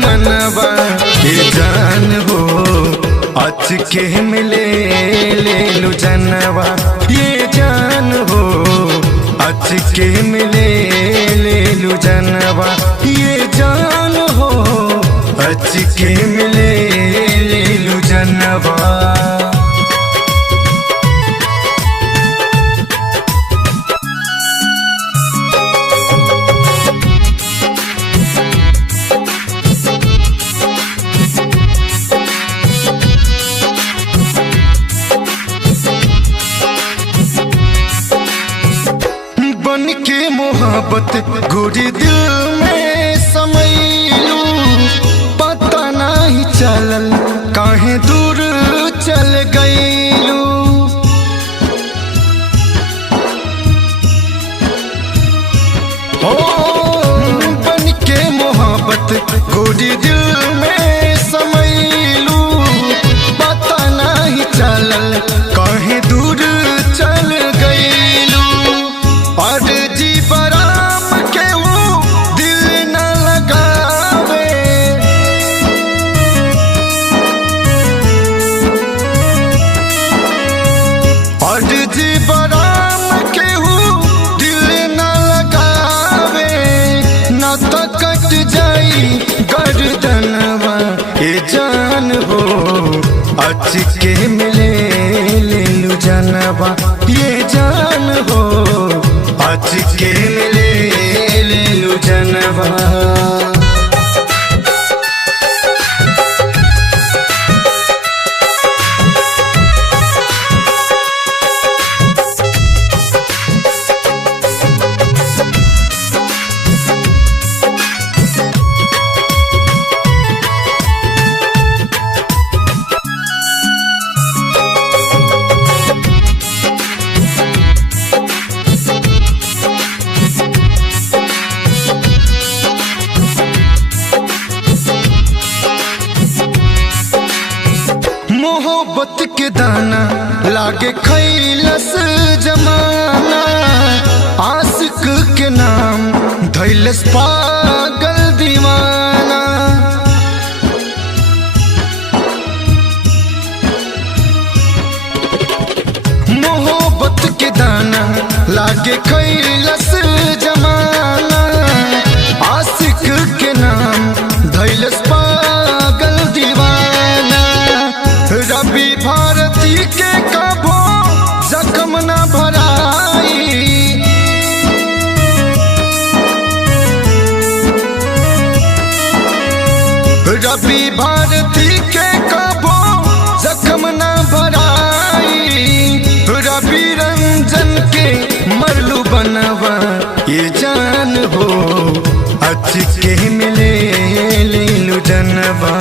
मनवा ये जान हो अचके मिले ले लू जनवा ये जान हो अचके मिले ले लू जनवा ये जान हो अचके मिले ले लू जनवा। बन के मोहब्बत गोरी दिल में समैलू पता नहीं चलल काहे दूर चल गईलू। हो बन के मोहब्बत गोरी दिल में समैलू पता नहीं चलल काहे दूर चल गईलू। और जी बराम के वो दिल न लगावे और जी बराम के वो दिल न लगावे न तो कट जाई गर्दनवा ये जान हो अचके मिले ले लू जनवा ये जान हो अचके मिले ले लू जनवा। मोहब्बत के दाना लागे खैलस जमाना आशिक के नाम धैलस पागल दीवाना। मोहब्बत के दाना लागे खैलस जमाना आशिक के नाम धैलस पागल दीवाना। रवि भारती के कबो जख्म न भराई रवि भारती के कबो जख्म न भराई। रवि रंजन के मरलू बनवा ये जान हो अचके मिले ले लू जनवा।